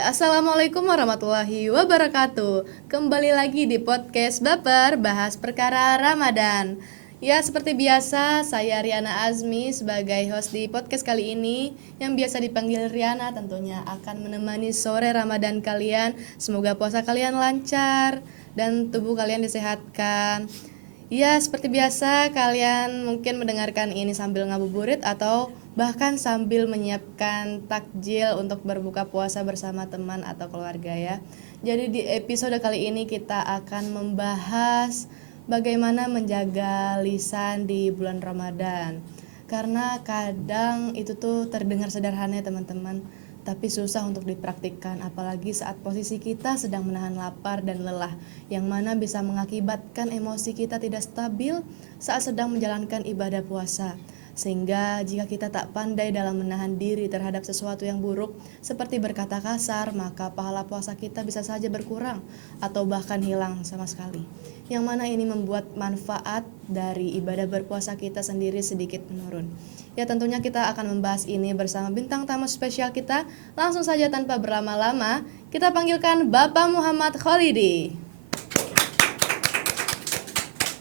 Ya, Assalamualaikum warahmatullahi wabarakatuh. Kembali lagi di podcast Baper, bahas perkara Ramadan. Ya, seperti biasa, saya Riana Azmi sebagai host di podcast kali ini. Yang biasa dipanggil Riana tentunya akan menemani sore Ramadan kalian. Semoga puasa kalian lancar dan tubuh kalian disehatkan. Ya, seperti biasa, kalian mungkin mendengarkan ini sambil ngabuburit atau bahkan sambil menyiapkan takjil untuk berbuka puasa bersama teman atau keluarga ya. Jadi di episode kali ini kita akan membahas bagaimana menjaga lisan di bulan Ramadan. Karena kadang itu tuh terdengar sederhana ya teman-teman, tapi susah untuk dipraktikkan, apalagi saat posisi kita sedang menahan lapar dan lelah, yang mana bisa mengakibatkan emosi kita tidak stabil saat sedang menjalankan ibadah puasa. Sehingga jika kita tak pandai dalam menahan diri terhadap sesuatu yang buruk, seperti berkata kasar, maka pahala puasa kita bisa saja berkurang atau bahkan hilang sama sekali. Yang mana ini membuat manfaat dari ibadah berpuasa kita sendiri sedikit menurun. Ya, tentunya kita akan membahas ini bersama bintang tamu spesial kita. Langsung saja tanpa berlama-lama, kita panggilkan Bapak Muhammad Khalidi.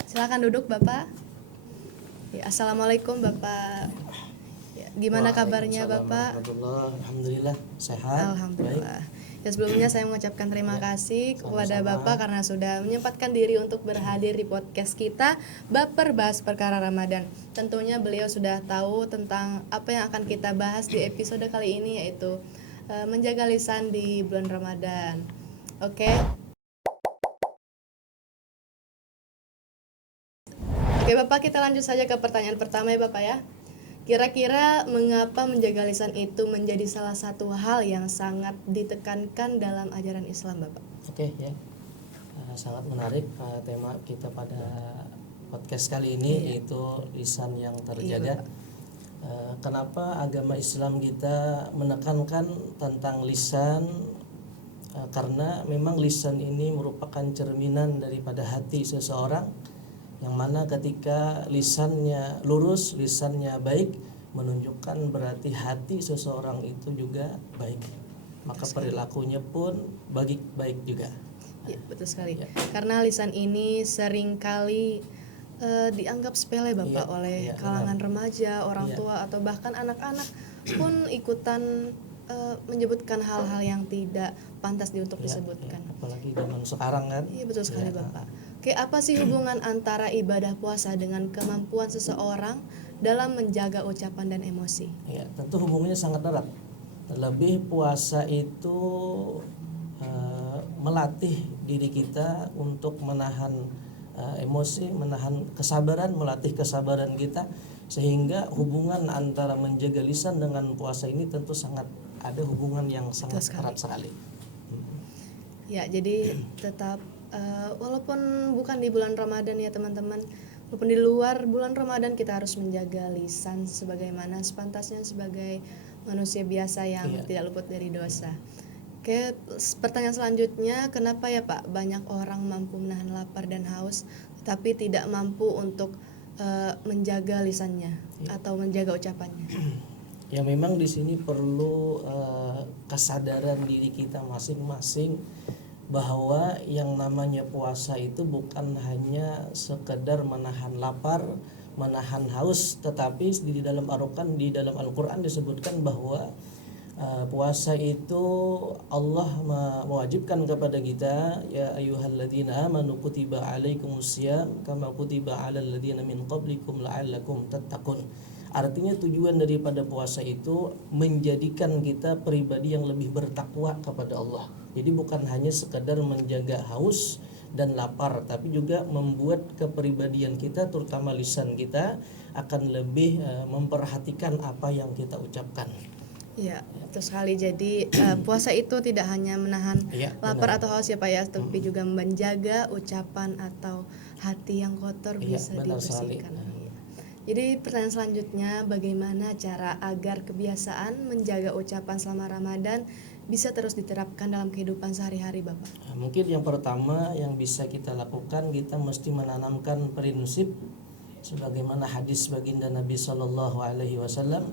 Silakan duduk, Bapak. Ya, Assalamualaikum, Bapak. Ya, gimana kabarnya, Bapak? Alhamdulillah sehat. Alhamdulillah. Ya, sebelumnya saya mengucapkan terima kasih kepada Bapak karena sudah menyempatkan diri untuk berhadir di podcast kita Baper Bahas Perkara Ramadan. Tentunya beliau sudah tahu tentang apa yang akan kita bahas di episode kali ini, yaitu menjaga lisan di bulan Ramadan. Oke. Oke Bapak, kita lanjut saja ke pertanyaan pertama ya Bapak ya. Kira-kira mengapa menjaga lisan itu menjadi salah satu hal yang sangat ditekankan dalam ajaran Islam, Bapak? Oke ya, sangat menarik tema kita pada podcast kali ini, yaitu lisan yang terjaga. Kenapa agama Islam kita menekankan tentang lisan? Karena memang lisan ini merupakan cerminan daripada hati seseorang, yang mana ketika lisannya lurus, lisannya baik, menunjukkan berarti hati seseorang itu juga baik, maka perilakunya pun baik juga. Ya, betul sekali. Ya. Karena lisan ini seringkali dianggap sepele Bapak oleh kalangan remaja, orang tua atau bahkan anak-anak pun ikutan menyebutkan hal-hal yang tidak pantas untuk disebutkan. Apalagi zaman sekarang kan. Iya, betul sekali Bapak. Oke, apa sih hubungan antara ibadah puasa dengan kemampuan seseorang dalam menjaga ucapan dan emosi? Ya, tentu hubungannya sangat erat. Terlebih puasa itu melatih diri kita untuk menahan emosi, menahan kesabaran, melatih kesabaran kita, sehingga hubungan antara menjaga lisan dengan puasa ini tentu sangat ada hubungan yang sangat erat sekali. Ya, jadi tetap walaupun bukan di bulan Ramadan ya teman-teman, walaupun di luar bulan Ramadan kita harus menjaga lisan sebagaimana sepantasnya sebagai manusia biasa yang tidak luput dari dosa. Oke, pertanyaan selanjutnya, kenapa ya Pak banyak orang mampu menahan lapar dan haus tapi tidak mampu untuk menjaga lisannya atau menjaga ucapannya? Ya, memang di sini perlu kesadaran diri kita masing-masing bahwa yang namanya puasa itu bukan hanya sekedar menahan lapar, menahan haus, tetapi di dalam Al-Qur'an disebutkan bahwa puasa itu Allah mewajibkan kepada kita, ya ayyuhalladzina amanu kutiba alaikumusiyam kama kutiba alal ladzina min qablikum la'allakum tattaqun. Artinya tujuan daripada puasa itu menjadikan kita pribadi yang lebih bertakwa kepada Allah. Jadi bukan hanya sekedar menjaga haus dan lapar, tapi juga membuat kepribadian kita, terutama lisan kita, akan lebih memperhatikan apa yang kita ucapkan. Ya, betul sekali. Jadi puasa itu tidak hanya menahan lapar atau haus ya Pak ya, tapi juga menjaga ucapan atau hati yang kotor bisa dibersihkan. Jadi pertanyaan selanjutnya, bagaimana cara agar kebiasaan menjaga ucapan selama Ramadan bisa terus diterapkan dalam kehidupan sehari-hari Bapak? Mungkin yang pertama yang bisa kita lakukan, kita mesti menanamkan prinsip sebagaimana hadis baginda Nabi SAW,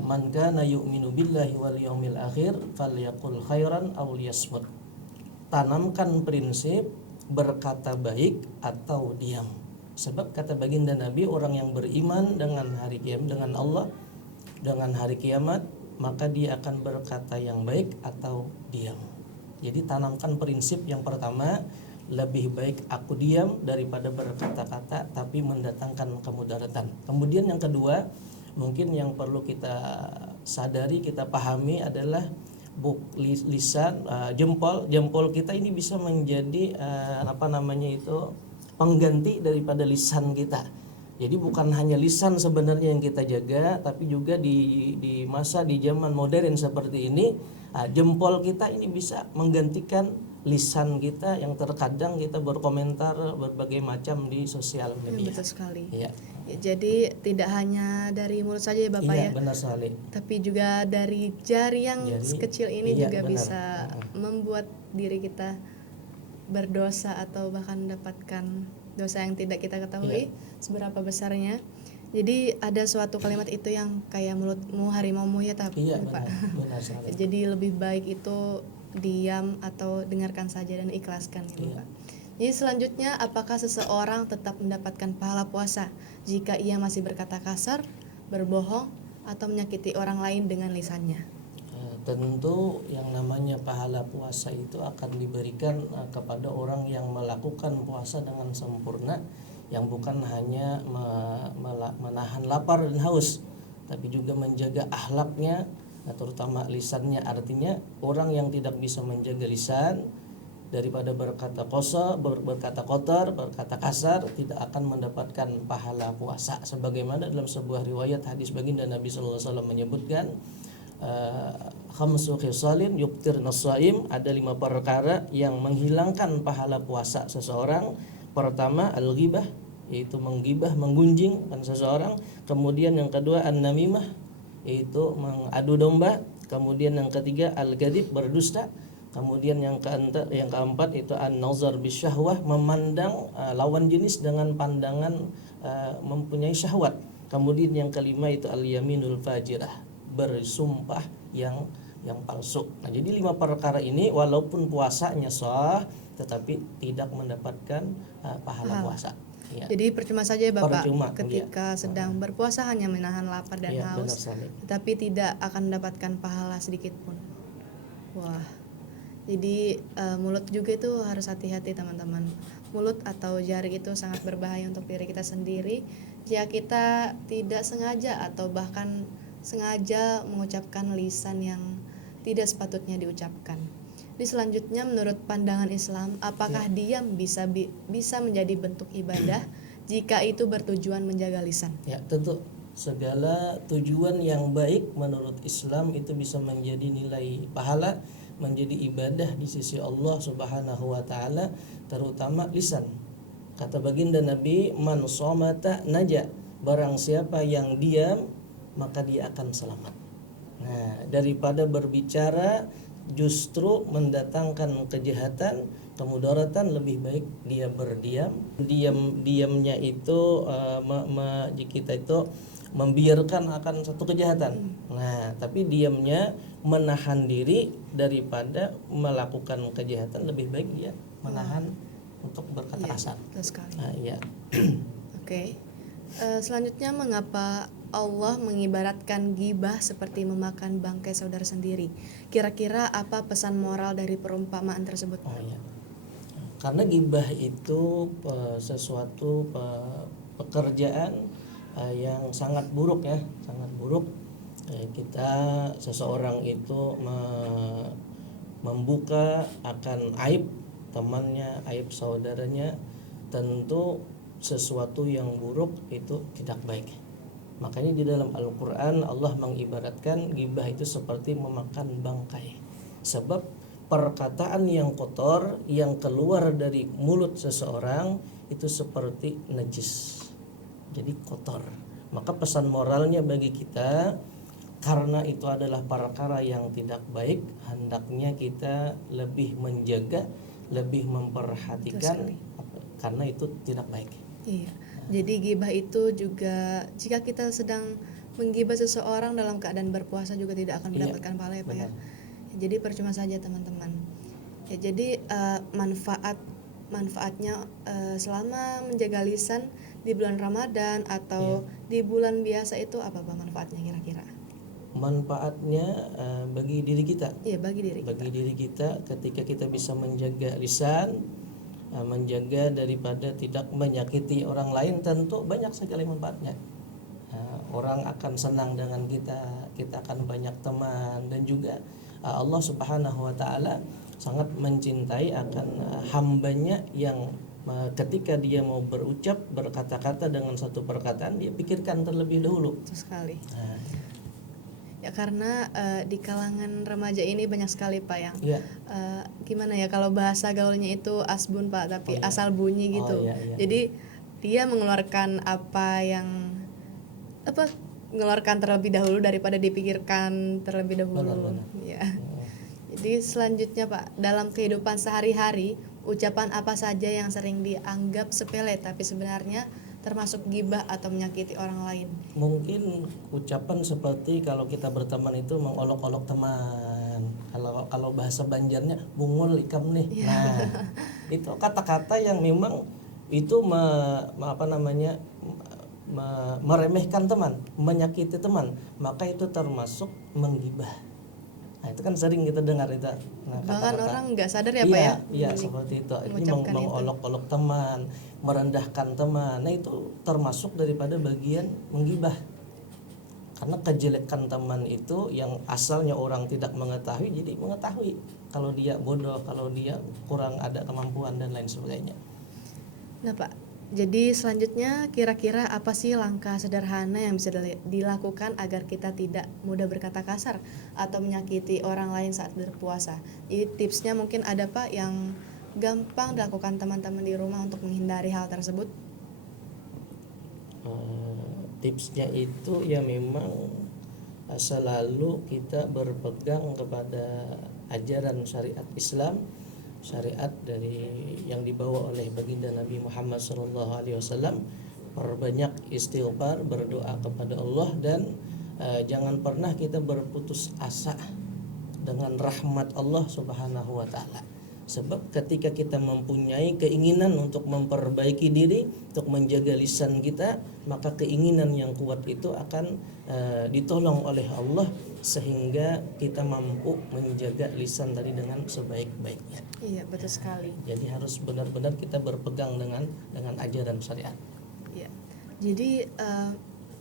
man kana yu'minu billahi wal yaumil akhir falyaqul khairan aw liyasmut. Tanamkan prinsip berkata baik atau diam. Sebab kata baginda Nabi, orang yang beriman dengan hari kiamat, dengan Allah, dengan hari kiamat, maka dia akan berkata yang baik atau diam. Jadi tanamkan prinsip yang pertama, lebih baik aku diam daripada berkata-kata tapi mendatangkan kemudaratan. Kemudian yang kedua, mungkin yang perlu kita sadari, kita pahami adalah lisan, jempol kita ini bisa menjadi pengganti daripada lisan kita. Jadi bukan hanya lisan sebenarnya yang kita jaga, tapi juga di masa, di zaman modern seperti ini, jempol kita ini bisa menggantikan lisan kita yang terkadang kita berkomentar berbagai macam di sosial media. Betul sekali. Ya. Jadi tidak hanya dari mulut saja ya Bapak ya. Benar sekali. Tapi juga dari jari yang sekecil ini juga benar. bisa membuat diri kita berdosa atau bahkan mendapatkan dosa yang tidak kita ketahui seberapa besarnya. Jadi ada suatu kalimat itu yang kayak mulutmu harimaumu ya tapi Pak. Benar sekali. Jadi lebih baik itu diam atau dengarkan saja dan ikhlaskan ya Bapak. Jadi selanjutnya, apakah seseorang tetap mendapatkan pahala puasa jika ia masih berkata kasar, berbohong, atau menyakiti orang lain dengan lisannya? Tentu yang namanya pahala puasa itu akan diberikan kepada orang yang melakukan puasa dengan sempurna, yang bukan hanya menahan lapar dan haus, tapi juga menjaga akhlaknya, terutama lisannya. Artinya orang yang tidak bisa menjaga lisan, daripada berkata kotor, berkata kasar, tidak akan mendapatkan pahala puasa. Sebagaimana dalam sebuah riwayat hadis baginda Nabi sallallahu alaihi wasallam menyebutkan, khamsu khisalin yuktirna shaim, ada 5 perkara yang menghilangkan pahala puasa seseorang. Pertama, al-ghibah, yaitu menggibah, menggunjing seseorang. Kemudian yang kedua, an-namimah, yaitu mengadu domba. Kemudian yang ketiga, al-ghadib, berdusta. Kemudian yang keempat itu an-nazar bisyahwah, memandang lawan jenis dengan pandangan mempunyai syahwat. Kemudian yang kelima itu al-yaminul fajirah, bersumpah yang palsu. Nah, jadi 5 perkara ini walaupun puasanya sah tetapi tidak mendapatkan pahala puasa. Ya. Jadi percuma saja ya Bapak ketika sedang berpuasa hanya menahan lapar dan haus, tetapi tidak akan mendapatkan pahala sedikit pun. Wah. Jadi mulut juga itu harus hati-hati teman-teman. Mulut atau jari itu sangat berbahaya untuk diri kita sendiri jika kita tidak sengaja atau bahkan sengaja mengucapkan lisan yang tidak sepatutnya diucapkan. Di selanjutnya, menurut pandangan Islam, apakah diam bisa menjadi bentuk ibadah jika itu bertujuan menjaga lisan? Ya, tentu segala tujuan yang baik menurut Islam itu bisa menjadi nilai pahala, menjadi ibadah di sisi Allah Subhanahu wa taala, terutama lisan. Kata baginda Nabi, man somata naja, barang siapa yang diam maka dia akan selamat. Nah, daripada berbicara justru mendatangkan kejahatan, kemudaratan, lebih baik dia berdiam. Diamnya itu kita itu membiarkan akan satu kejahatan. Nah, tapi diamnya menahan diri daripada melakukan kejahatan, lebih baik dia menahan untuk berkata kasar. Betul sekali. Nah, ya. Oke. Selanjutnya, mengapa Allah mengibaratkan gibah seperti memakan bangkai saudara sendiri? Kira-kira apa pesan moral dari perumpamaan tersebut? Karena gibah itu sesuatu pekerjaan yang sangat buruk ya, sangat buruk. Kita seseorang itu membuka akan aib temannya, aib saudaranya, tentu sesuatu yang buruk itu tidak baik. Makanya di dalam Al-Quran Allah mengibaratkan gibah itu seperti memakan bangkai. Sebab perkataan yang kotor yang keluar dari mulut seseorang itu seperti najis, jadi kotor. Maka pesan moralnya bagi kita, karena itu adalah perkara yang tidak baik, hendaknya kita lebih menjaga, lebih memperhatikan, karena itu tidak baik. Iya. Jadi gibah itu juga jika kita sedang menggibah seseorang dalam keadaan berpuasa juga tidak akan Iya, mendapatkan pahala ya Pak ya. benar. Jadi percuma saja teman-teman. Ya, jadi manfaatnya selama menjaga lisan di bulan Ramadan atau di bulan biasa itu apa Pak manfaatnya kira-kira? Manfaatnya bagi diri kita, Iya, bagi diri kita. bagi diri kita ketika kita bisa menjaga lisan, menjaga daripada tidak menyakiti orang lain, tentu banyak sekali manfaatnya. Orang akan senang dengan kita akan banyak teman, dan juga Allah Subhanahu wa taala sangat mencintai akan hambanya yang ketika dia mau berucap berkata-kata dengan satu perkataan dia pikirkan terlebih dahulu. Betul sekali. Nah, Ya karena di kalangan remaja ini banyak sekali Pak yang ya, gimana ya, kalau bahasa gaulnya itu asbun Pak, tapi asal bunyi gitu. iya. Jadi dia mengeluarkan mengeluarkan terlebih dahulu daripada dipikirkan terlebih dahulu. Benar. Ya. Jadi selanjutnya Pak, dalam kehidupan sehari-hari, ucapan apa saja yang sering dianggap sepele tapi sebenarnya termasuk gibah atau menyakiti orang lain? Mungkin ucapan seperti kalau kita berteman itu mengolok-olok teman. Kalau bahasa Banjarnya bungul ikam nih. Nah, itu kata-kata yang memang itu meremehkan teman, menyakiti teman, maka itu termasuk menggibah. Nah, itu kan sering kita dengar itu. Nah, Bahkan kata-kata orang nggak sadar ya Pak ya. Iya, seperti itu. Ini mengucapkan itu. mengolok-olok teman, merendahkan teman. Nah, itu termasuk daripada bagian menggibah. Karena kejelekan teman itu yang asalnya orang tidak mengetahui jadi mengetahui. Kalau dia bodoh, kalau dia kurang ada kemampuan dan lain sebagainya. Nah Pak, jadi selanjutnya kira-kira apa sih langkah sederhana yang bisa dilakukan agar kita tidak mudah berkata kasar atau menyakiti orang lain saat berpuasa? Jadi tipsnya mungkin ada Pak yang gampang dilakukan teman-teman di rumah untuk menghindari hal tersebut? Tipsnya itu ya memang selalu kita berpegang kepada ajaran syariat Islam, syariat dari yang dibawa oleh baginda Nabi Muhammad SAW. Perbanyak istighfar, berdoa kepada Allah, dan jangan pernah kita berputus asa dengan rahmat Allah Subhanahu wa taala. Sebab ketika kita mempunyai keinginan untuk memperbaiki diri, untuk menjaga lisan kita, maka keinginan yang kuat itu akan ditolong oleh Allah sehingga kita mampu menjaga lisan tadi dengan sebaik-baiknya. Iya, betul sekali. Jadi harus benar-benar kita berpegang dengan ajaran syariat. Iya. Jadi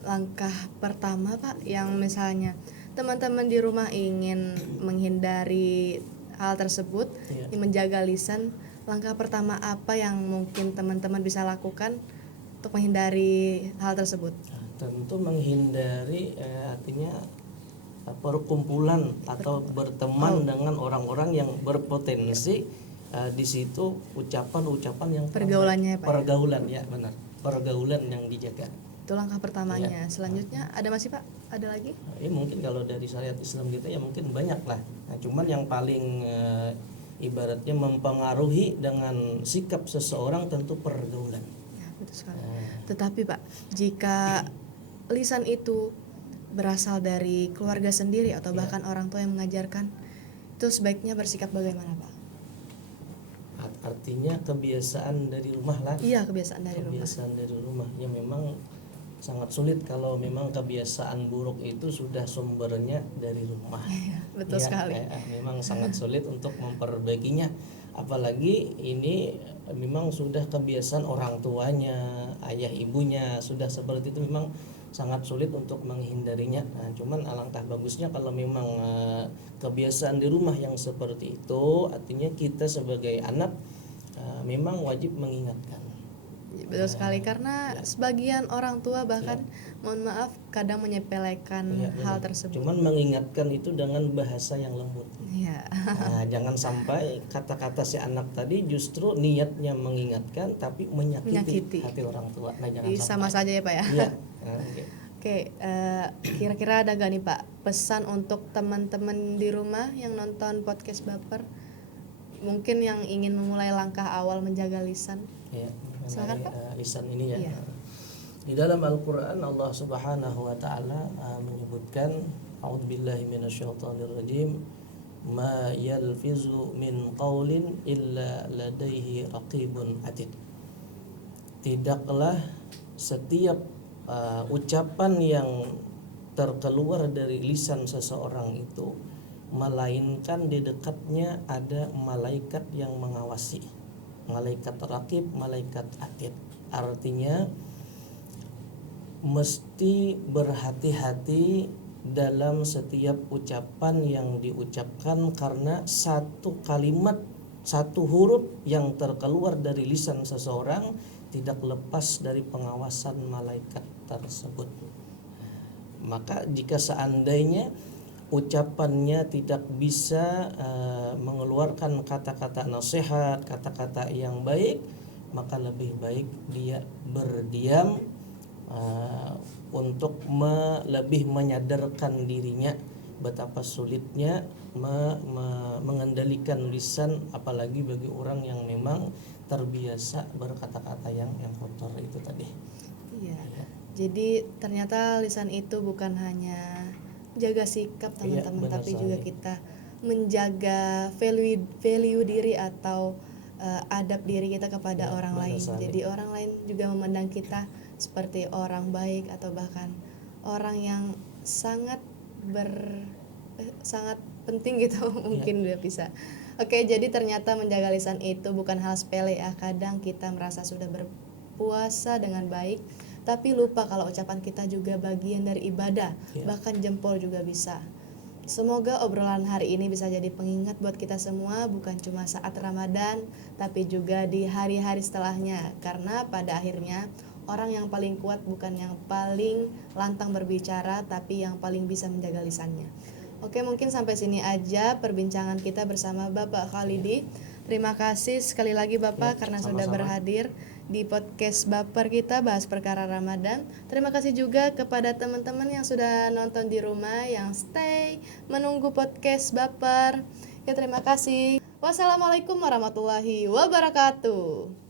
langkah pertama Pak, yang misalnya teman-teman di rumah ingin menghindari hal tersebut, menjaga lisan, langkah pertama apa yang mungkin teman-teman bisa lakukan untuk menghindari hal tersebut? Tentu menghindari artinya perkumpulan atau berteman dengan orang-orang yang berpotensi di situ ucapan-ucapan yang pergaulannya Pak. Pergaulan ya benar. Pergaulan yang dijaga. Itu langkah pertamanya. Selanjutnya ada masih Pak? Ada lagi? Mungkin kalau dari syariat Islam kita ya mungkin banyak lah. Nah, cuman yang paling ibaratnya mempengaruhi dengan sikap seseorang tentu pergaulan. Ya, betul sekali. Tetapi Pak, jika lisan itu berasal dari keluarga sendiri atau bahkan orang tua yang mengajarkan, itu sebaiknya bersikap bagaimana Pak? Artinya kebiasaan dari rumah lah. Iya, kebiasaan dari rumah. Ya memang sangat sulit kalau memang kebiasaan buruk itu sudah sumbernya dari rumah. Betul sekali. Memang sangat sulit untuk memperbaikinya. Apalagi ini memang sudah kebiasaan orang tuanya, ayah ibunya sudah seperti itu, memang sangat sulit untuk menghindarinya. Nah, cuman alangkah bagusnya kalau memang kebiasaan di rumah yang seperti itu, artinya kita sebagai anak memang wajib mengingatkan. Betul sekali, karena sebagian orang tua bahkan mohon maaf kadang menyepelekan hal tersebut. Cuman mengingatkan itu dengan bahasa yang lembut. Nah, jangan sampai kata-kata si anak tadi justru niatnya mengingatkan tapi menyakiti hati orang tua. Nah, jangan sampai. Sama saja ya Pak ya. Iya. Oke, kira-kira ada gak nih Pak pesan untuk teman-teman di rumah yang nonton podcast Baper, mungkin yang ingin memulai langkah awal menjaga lisan? Ya, silakan Pak. Lisan ini ya. Di dalam Al-Qur'an Allah Subhanahu wa taala menyebutkan a'udzubillahi minasyaitonir rajim ma yalfizu min qaulin illa ladaihi raqibun atid. Tidaklah setiap ucapan yang terkeluar dari lisan seseorang itu melainkan di dekatnya ada malaikat yang mengawasi, malaikat raqib, malaikat atid. Artinya mesti berhati-hati dalam setiap ucapan yang diucapkan, karena satu kalimat, satu huruf yang terkeluar dari lisan seseorang tidak lepas dari pengawasan malaikat tersebut. Maka jika seandainya ucapannya tidak bisa mengeluarkan kata-kata nasihat, kata-kata yang baik, maka lebih baik dia berdiam untuk lebih menyadarkan dirinya betapa sulitnya mengendalikan lisan, apalagi bagi orang yang memang terbiasa berkata-kata yang kotor itu tadi. Iya. Jadi ternyata lisan itu bukan hanya jaga sikap teman-teman, tapi juga kita menjaga value diri atau adab diri kita kepada orang lain. Jadi orang lain juga memandang kita seperti orang baik atau bahkan orang yang sangat penting gitu mungkin dia bisa. Oke, jadi ternyata menjaga lisan itu bukan hal sepele ya. Kadang kita merasa sudah berpuasa dengan baik, tapi lupa kalau ucapan kita juga bagian dari ibadah, bahkan jempol juga bisa. Semoga obrolan hari ini bisa jadi pengingat buat kita semua, bukan cuma saat Ramadan, tapi juga di hari-hari setelahnya. Karena pada akhirnya orang yang paling kuat bukan yang paling lantang berbicara, tapi yang paling bisa menjaga lisannya. Oke, mungkin sampai sini aja perbincangan kita bersama Bapak Khalidi. Terima kasih sekali lagi Bapak karena sudah berhadir di podcast Baper kita bahas perkara Ramadan. Terima kasih juga kepada teman-teman yang sudah nonton di rumah, yang stay menunggu podcast Baper. Ya, terima kasih. Wassalamualaikum warahmatullahi wabarakatuh.